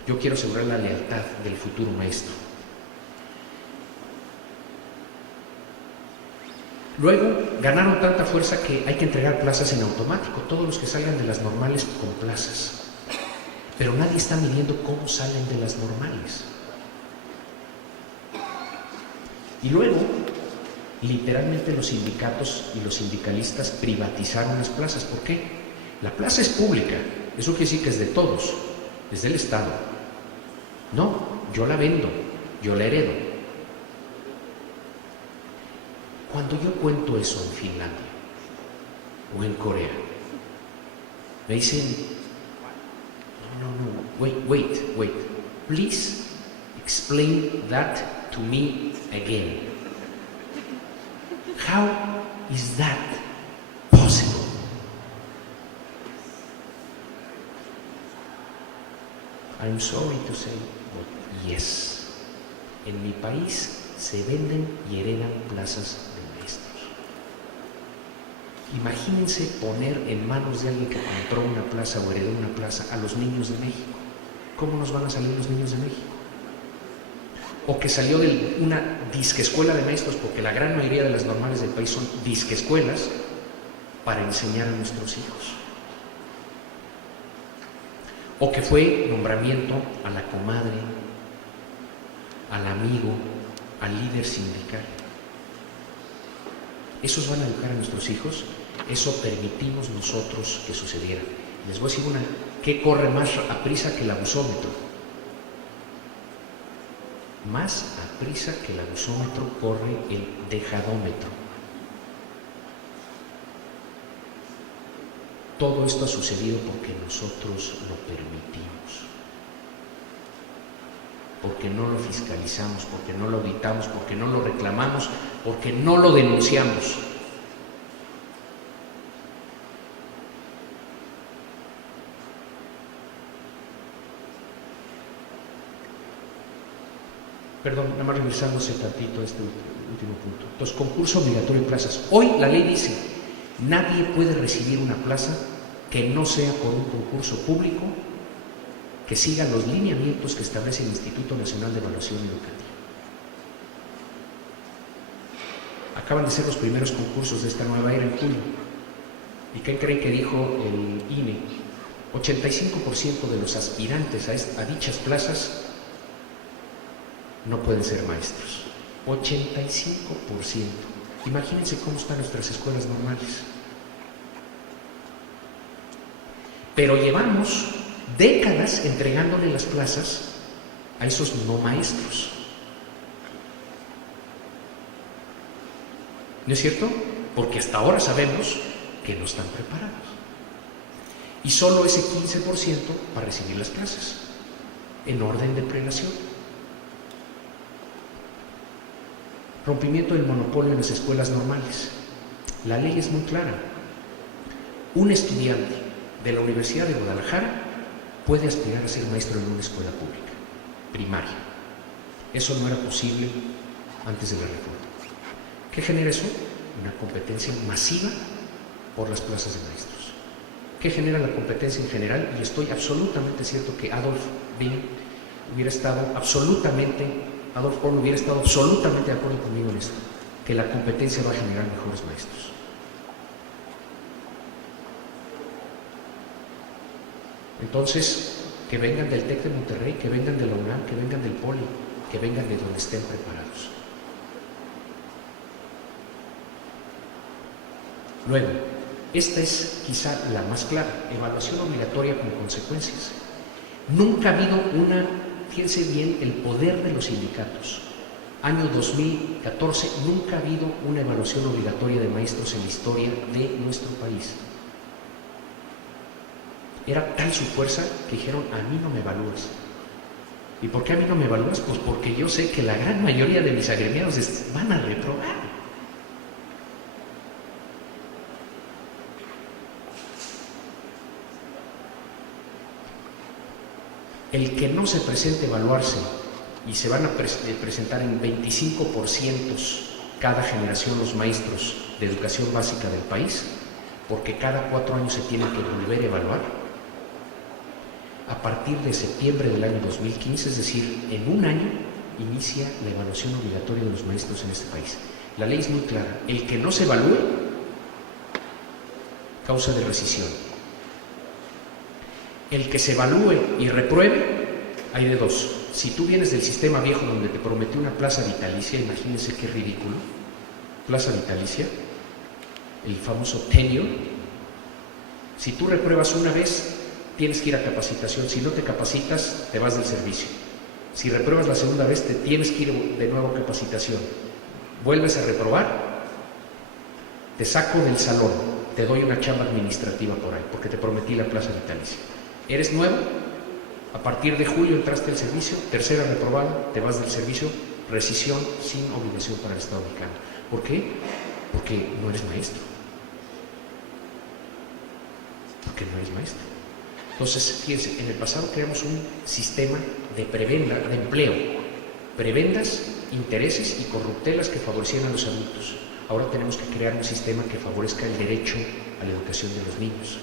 Yo quiero asegurar la lealtad del futuro maestro. Luego ganaron tanta fuerza que hay que entregar plazas en automático, todos los que salgan de las normales con plazas. Pero nadie está midiendo cómo salen de las normales. Y luego, literalmente los sindicatos y los sindicalistas privatizaron las plazas. ¿Por qué? La plaza es pública, eso quiere decir que es de todos, es del Estado. No, yo la vendo, yo la heredo. Cuando yo cuento eso en Finlandia o en Corea, me dicen, no, wait, please explain that to me again. How is that possible? I'm sorry to say, but yes. En mi país se venden y heredan plazas de maestros. Imagínense poner en manos de alguien que compró una plaza o heredó una plaza a los niños de México. ¿Cómo nos van a salir los niños de México? O que salió de una disquescuela de maestros, porque la gran mayoría de las normales del país son disquescuelas, para enseñar a nuestros hijos. O que fue nombramiento a la comadre, al amigo, al líder sindical. ¿Esos van a educar a nuestros hijos? Eso permitimos nosotros que sucediera. Les voy a decir una, ¿qué corre más a prisa que el abusómetro? Más a prisa que el abusómetro corre el dejadómetro. Todo esto ha sucedido porque nosotros lo permitimos, porque no lo fiscalizamos, porque no lo auditamos, porque no lo reclamamos, porque no lo denunciamos. Perdón, nada más regresándose tantito a este último punto. Entonces, concurso obligatorio de plazas. Hoy la ley dice, nadie puede recibir una plaza que no sea por un concurso público que siga los lineamientos que establece el Instituto Nacional de Evaluación Educativa. Acaban de ser los primeros concursos de esta nueva era en julio. ¿Y qué creen que dijo el INE? 85% de los aspirantes a dichas plazas no pueden ser maestros. 85%. Imagínense cómo están nuestras escuelas normales. Pero llevamos décadas entregándole las plazas a esos no maestros. ¿No es cierto? Porque hasta ahora sabemos que no están preparados. Y solo ese 15% para recibir las plazas, en orden de prelación. Rompimiento del monopolio en las escuelas normales. La ley es muy clara. Un estudiante de la Universidad de Guadalajara puede aspirar a ser maestro en una escuela pública, primaria. Eso no era posible antes de la reforma. ¿Qué genera eso? Una competencia masiva por las plazas de maestros. ¿Qué genera la competencia en general? Y estoy absolutamente cierto que Adolf Bing hubiera estado absolutamente de acuerdo conmigo en esto, que la competencia va a generar mejores maestros. Entonces, que vengan del TEC de Monterrey, que vengan de la UNAM, que vengan del Poli, que vengan de donde estén preparados. Luego, esta es quizá la más clara, evaluación obligatoria con consecuencias. Nunca ha habido una, fíjense bien, el poder de los sindicatos. Año 2014, nunca ha habido una evaluación obligatoria de maestros en la historia de nuestro país. Era tal su fuerza que dijeron, a mí no me evalúas. ¿Y por qué a mí no me evalúas? Pues porque yo sé que la gran mayoría de mis agremiados van a reprobar. El que no se presente a evaluarse, y se van a presentar en 25% cada generación los maestros de educación básica del país, porque cada 4 años se tienen que volver a evaluar, a partir de septiembre del año 2015, es decir, en un año, inicia la evaluación obligatoria de los maestros en este país. La ley es muy clara, el que no se evalúe, causa de rescisión. El que se evalúe y repruebe, hay de dos. Si tú vienes del sistema viejo donde te prometió una plaza vitalicia, imagínense qué ridículo, plaza vitalicia, el famoso tenure. Si tú repruebas una vez, tienes que ir a capacitación. Si no te capacitas, te vas del servicio. Si repruebas la segunda vez, te tienes que ir de nuevo a capacitación. Vuelves a reprobar, te saco del salón, te doy una chamba administrativa por ahí, porque te prometí la plaza vitalicia. ¿Eres nuevo? A partir de julio entraste al servicio, tercera reprobada, te vas del servicio, rescisión sin obligación para el Estado mexicano. ¿Por qué? Porque no eres maestro. Porque no eres maestro. Entonces, fíjense, en el pasado creamos un sistema de prebenda, de empleo, prebendas, intereses y corruptelas que favorecían a los adultos. Ahora tenemos que crear un sistema que favorezca el derecho a la educación de los niños.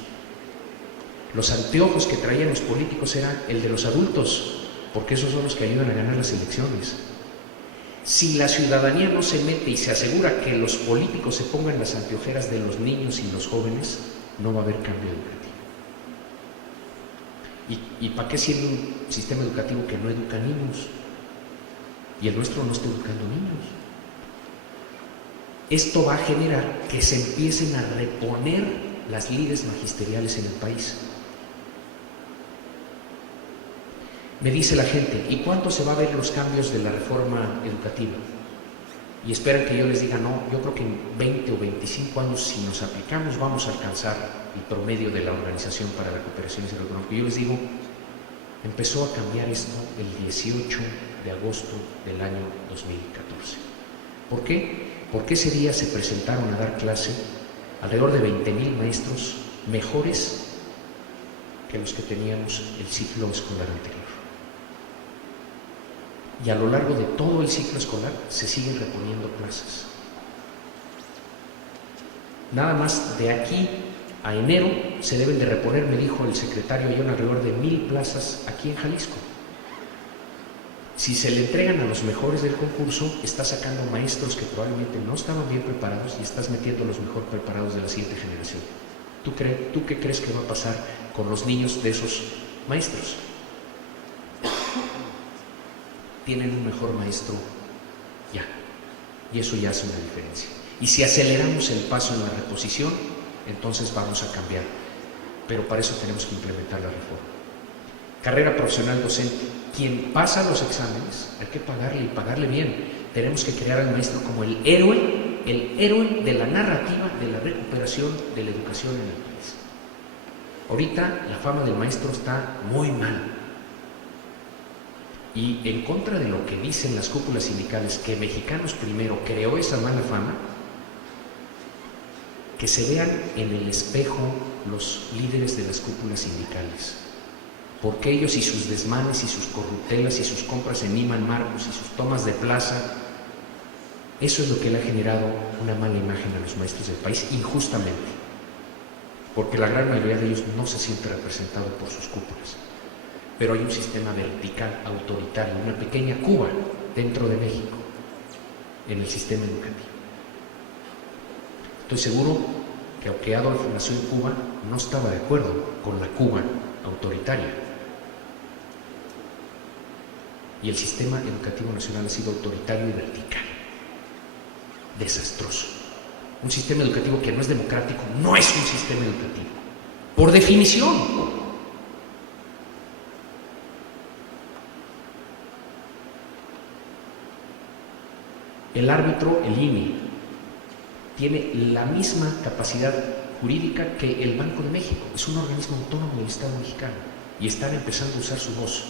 Los anteojos que traían los políticos era el de los adultos, porque esos son los que ayudan a ganar las elecciones. Si la ciudadanía no se mete y se asegura que los políticos se pongan las anteojeras de los niños y los jóvenes, no va a haber cambio educativo. ¿Y para qué siendo un sistema educativo que no educa niños? Y el nuestro no está educando niños. Esto va a generar que se empiecen a reponer las lides magisteriales en el país. Me dice la gente, ¿y cuánto se va a ver los cambios de la reforma educativa? Y esperan que yo les diga, no, yo creo que en 20 o 25 años, si nos aplicamos, vamos a alcanzar el promedio de la Organización para la Cooperación y Desarrollo Económico. Yo les digo, empezó a cambiar esto el 18 de agosto del año 2014. ¿Por qué? Porque ese día se presentaron a dar clase alrededor de 20,000 maestros mejores que los que teníamos el ciclo escolar anterior. Y a lo largo de todo el ciclo escolar se siguen reponiendo plazas. Nada más de aquí a enero se deben de reponer, me dijo el secretario Ayón, alrededor de 1,000 plazas aquí en Jalisco. Si se le entregan a los mejores del concurso, está sacando maestros que probablemente no estaban bien preparados y estás metiendo a los mejor preparados de la siguiente generación. ¿Tú qué crees que va a pasar con los niños de esos maestros? Tienen un mejor maestro ya, y eso ya hace una diferencia. Y si aceleramos el paso en la reposición, entonces vamos a cambiar, pero para eso tenemos que implementar la reforma. Carrera profesional docente, quien pasa los exámenes, hay que pagarle y pagarle bien. Tenemos que crear al maestro como el héroe de la narrativa de la recuperación de la educación en el país. Ahorita la fama del maestro está muy mal. Y en contra de lo que dicen las cúpulas sindicales, que Mexicanos Primero creó esa mala fama, que se vean en el espejo los líderes de las cúpulas sindicales, porque ellos y sus desmanes y sus corruptelas y sus compras en Neiman Marcus y sus tomas de plaza, eso es lo que le ha generado una mala imagen a los maestros del país, injustamente, porque la gran mayoría de ellos no se siente representado por sus cúpulas. Pero hay un sistema vertical, autoritario, una pequeña Cuba dentro de México, en el sistema educativo. Estoy seguro que aunque Adolfo nació en Cuba, no estaba de acuerdo con la Cuba autoritaria. Y el sistema educativo nacional ha sido autoritario y vertical, desastroso. Un sistema educativo que no es democrático no es un sistema educativo, por definición. El árbitro, el INE, tiene la misma capacidad jurídica que el Banco de México. Es un organismo autónomo del Estado mexicano y están empezando a usar su voz.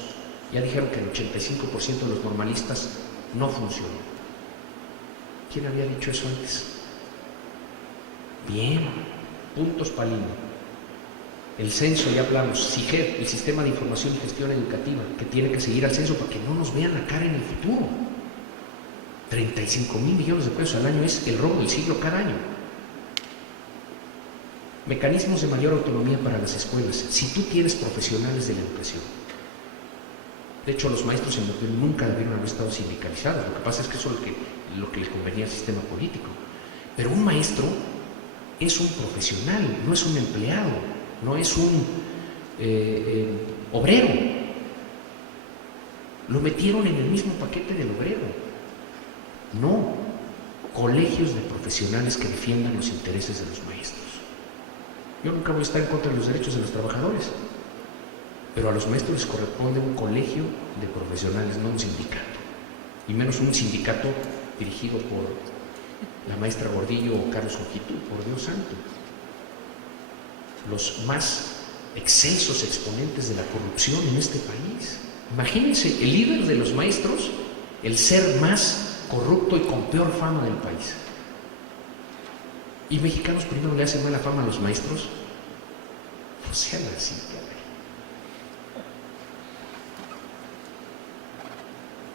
Ya dijeron que el 85% de los normalistas no funcionan. ¿Quién había dicho eso antes? Bien, puntos para el INE. El censo, ya hablamos. SIGED, el Sistema de Información y Gestión Educativa, que tiene que seguir al censo para que no nos vean la cara en el futuro. 35,000 millones de pesos al año es el robo del siglo cada año. Mecanismos de mayor autonomía para las escuelas. Si tú tienes profesionales de la educación, de hecho los maestros en educación nunca debieron haber estado sindicalizados, lo que pasa es que eso es lo que le convenía al sistema político. Pero un maestro es un profesional, no es un empleado, no es un obrero. Lo metieron en el mismo paquete del obrero. No, colegios de profesionales que defiendan los intereses de los maestros. Yo nunca voy a estar en contra de los derechos de los trabajadores, pero a los maestros les corresponde un colegio de profesionales, no un sindicato, y menos un sindicato dirigido por la maestra Gordillo o Carlos Ojitu, por Dios santo. Los más excelsos exponentes de la corrupción en este país. Imagínense, el líder de los maestros, el ser más corrupto y con peor fama del país. ¿Y mexicanos primero le hacen mala fama a los maestros? No sean así, cabrón.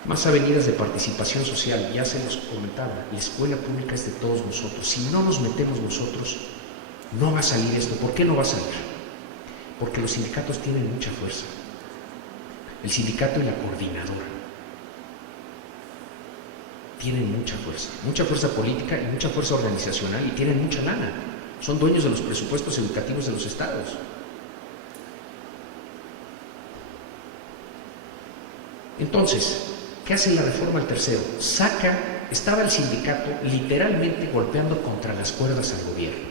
Más avenidas de participación social, ya se los comentaba, la escuela pública es de todos nosotros. Si no nos metemos nosotros, no va a salir esto. ¿Por qué no va a salir? Porque los sindicatos tienen mucha fuerza. El sindicato y la coordinadora tienen mucha fuerza política y mucha fuerza organizacional y tienen mucha lana. Son dueños de los presupuestos educativos de los estados. Entonces, ¿qué hace la reforma al tercero? Estaba el sindicato literalmente golpeando contra las cuerdas al gobierno.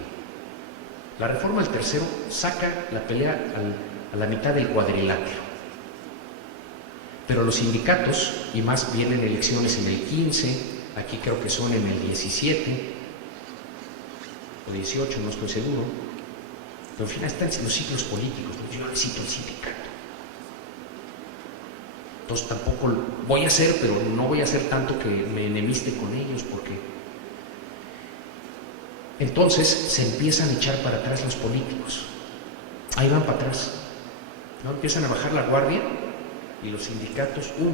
La reforma al tercero saca la pelea a la mitad del cuadrilátero. Pero los sindicatos, y más vienen elecciones en el 15, aquí creo que son en el 17 o 18, no estoy seguro, pero al final están los ciclos políticos, ¿no? Yo necesito el sindicato. Entonces tampoco voy a hacer, pero no voy a hacer tanto que me enemiste con ellos, porque entonces se empiezan a echar para atrás los políticos. Ahí van para atrás, ¿no? Empiezan a bajar la guardia. Y los sindicatos, 1,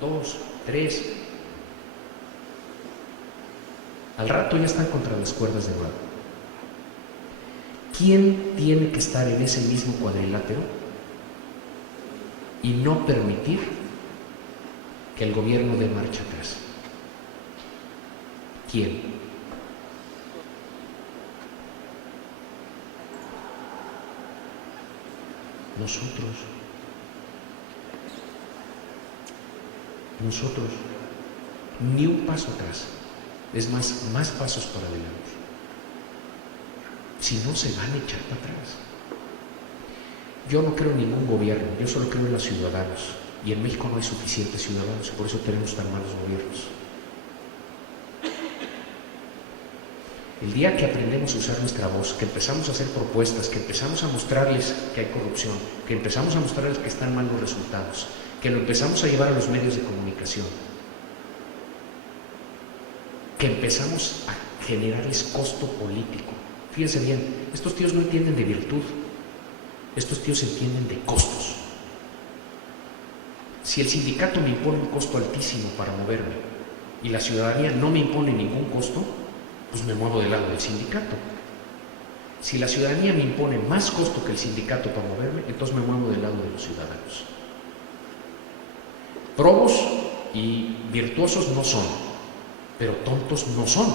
2, 3. Al rato ya están contra las cuerdas de nuevo. ¿Quién tiene que estar en ese mismo cuadrilátero y no permitir que el gobierno dé marcha atrás? ¿Quién? Nosotros, ni un paso atrás, es más pasos para adelante. Si no, se van a echar para atrás. Yo no creo en ningún gobierno, yo solo creo en los ciudadanos, y en México no hay suficientes ciudadanos, por eso tenemos tan malos gobiernos. El día que aprendemos a usar nuestra voz, que empezamos a hacer propuestas, que empezamos a mostrarles que hay corrupción, que empezamos a mostrarles que están mal los resultados, que lo empezamos a llevar a los medios de comunicación, que empezamos a generarles costo político. Fíjense bien, estos tíos no entienden de virtud, estos tíos entienden de costos. Si el sindicato me impone un costo altísimo para moverme y la ciudadanía no me impone ningún costo, pues me muevo del lado del sindicato. Si la ciudadanía me impone más costo que el sindicato para moverme, entonces me muevo del lado de los ciudadanos. Probos y virtuosos no son, pero tontos no son.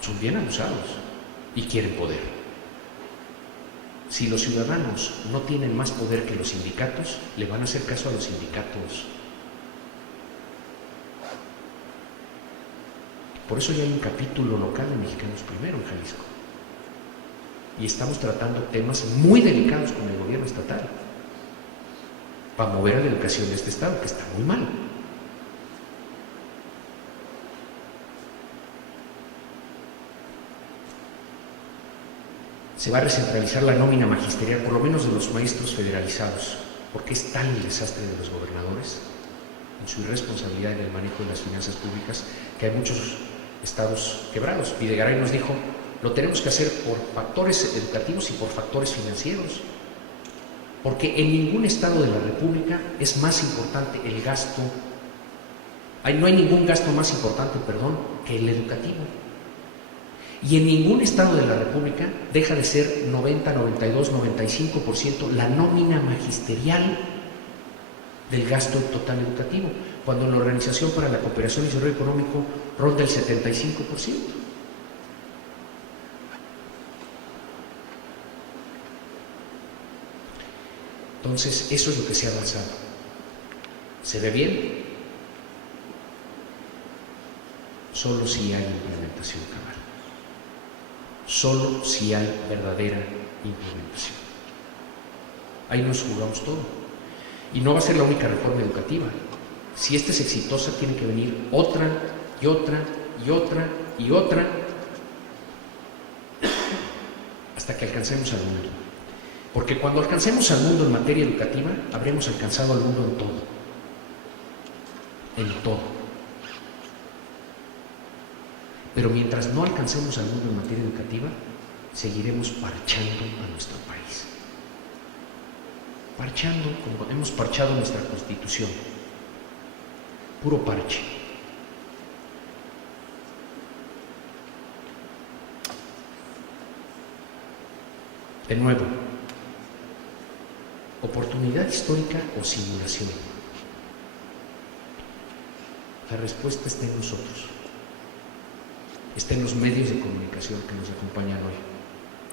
Son bien abusados y quieren poder. Si los ciudadanos no tienen más poder que los sindicatos, le van a hacer caso a los sindicatos. Por eso ya hay un capítulo local de Mexicanos Primero en Jalisco. Y estamos tratando temas muy delicados con el gobierno estatal para mover a la educación de este estado, que está muy mal. Se va a recentralizar la nómina magisterial, por lo menos de los maestros federalizados, porque es tal el desastre de los gobernadores en su irresponsabilidad en el manejo de las finanzas públicas que hay muchos estados quebrados. Videgaray nos dijo, lo tenemos que hacer por factores educativos y por factores financieros, porque en ningún estado de la República es más importante el gasto, no hay ningún gasto más importante, que el educativo. Y en ningún estado de la República deja de ser 90, 92, 95% la nómina magisterial del gasto total educativo, cuando en la Organización para la Cooperación y Desarrollo Económico ronda el 75%. Entonces, eso es lo que se ha avanzado. ¿Se ve bien? Solo si hay implementación cabal. Solo si hay verdadera implementación. Ahí nos jugamos todo. Y no va a ser la única reforma educativa. Si esta es exitosa, tiene que venir otra y otra y otra y otra hasta que alcancemos al mundo. Porque cuando alcancemos al mundo en materia educativa, habremos alcanzado al mundo en todo. En todo. Pero mientras no alcancemos al mundo en materia educativa, seguiremos parchando a nuestro país. Parchando como hemos parchado nuestra Constitución. Puro parche. De nuevo, ¿oportunidad histórica o simulación? La respuesta está en nosotros. Está en los medios de comunicación que nos acompañan hoy.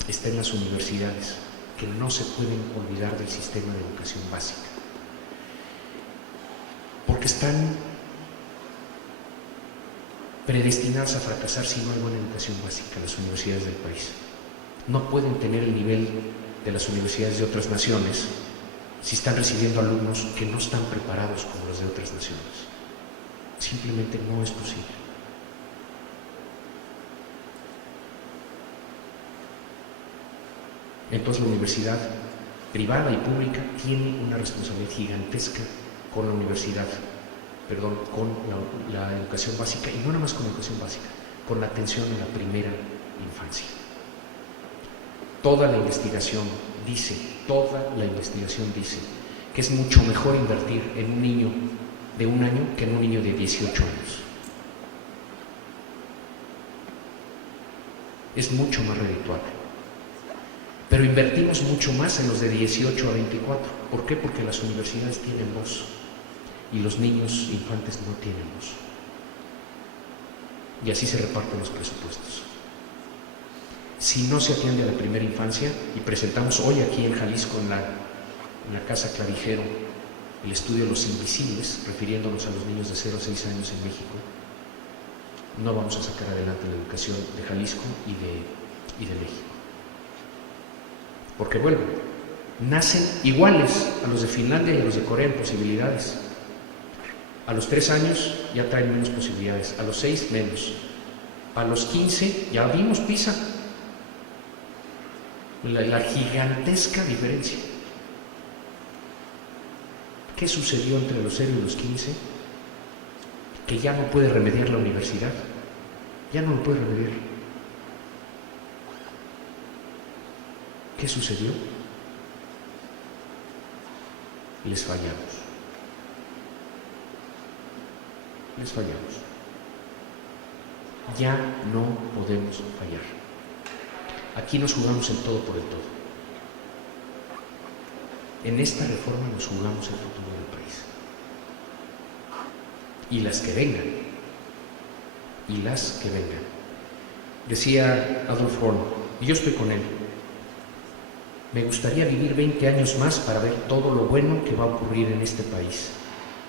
Está en las universidades, que no se pueden olvidar del sistema de educación básica. Porque están predestinadas a fracasar si no hay buena educación básica en las universidades del país. No pueden tener el nivel de las universidades de otras naciones si están recibiendo alumnos que no están preparados como los de otras naciones. Simplemente no es posible. Entonces la universidad privada y pública tiene una responsabilidad gigantesca con la universidad, con la educación básica, y no nada más con la educación básica, con la atención a la primera infancia. Toda la investigación dice que es mucho mejor invertir en un niño de 1 año que en un niño de 18 años. Es mucho más redituable. Pero invertimos mucho más en los de 18 a 24. ¿Por qué? Porque las universidades tienen voz y los niños infantes no tienen voz. Y así se reparten los presupuestos. Si no se atiende a la primera infancia, y presentamos hoy aquí en Jalisco, en la Casa Clavijero, el estudio de los invisibles, refiriéndonos a los niños de 0 a 6 años en México, no vamos a sacar adelante la educación de Jalisco y de México. Porque vuelvo, nacen iguales a los de Finlandia y a los de Corea en posibilidades. A los 3 años ya traen menos posibilidades, a los 6 menos, a los 15 ya vimos PISA, la gigantesca diferencia. ¿Qué sucedió entre los 0 y los 15? Que ya no puede remediar la universidad, ya no lo puede remediar. ¿Qué sucedió? Les fallamos. Ya no podemos fallar. Aquí nos jugamos el todo por el todo. En esta reforma nos jugamos el futuro del país. Y las que vengan. Decía Adolf Horn, y yo estoy con él, me gustaría vivir 20 años más para ver todo lo bueno que va a ocurrir en este país.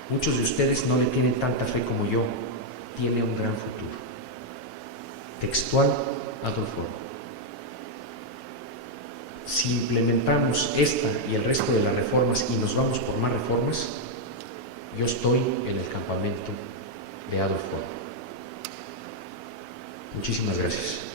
Muchos de ustedes no le tienen tanta fe como yo. Tiene un gran futuro. textual Adolf Horn. Si implementamos esta y el resto de las reformas y nos vamos por más reformas, yo estoy en el campamento de Adolf Horn. Muchísimas gracias.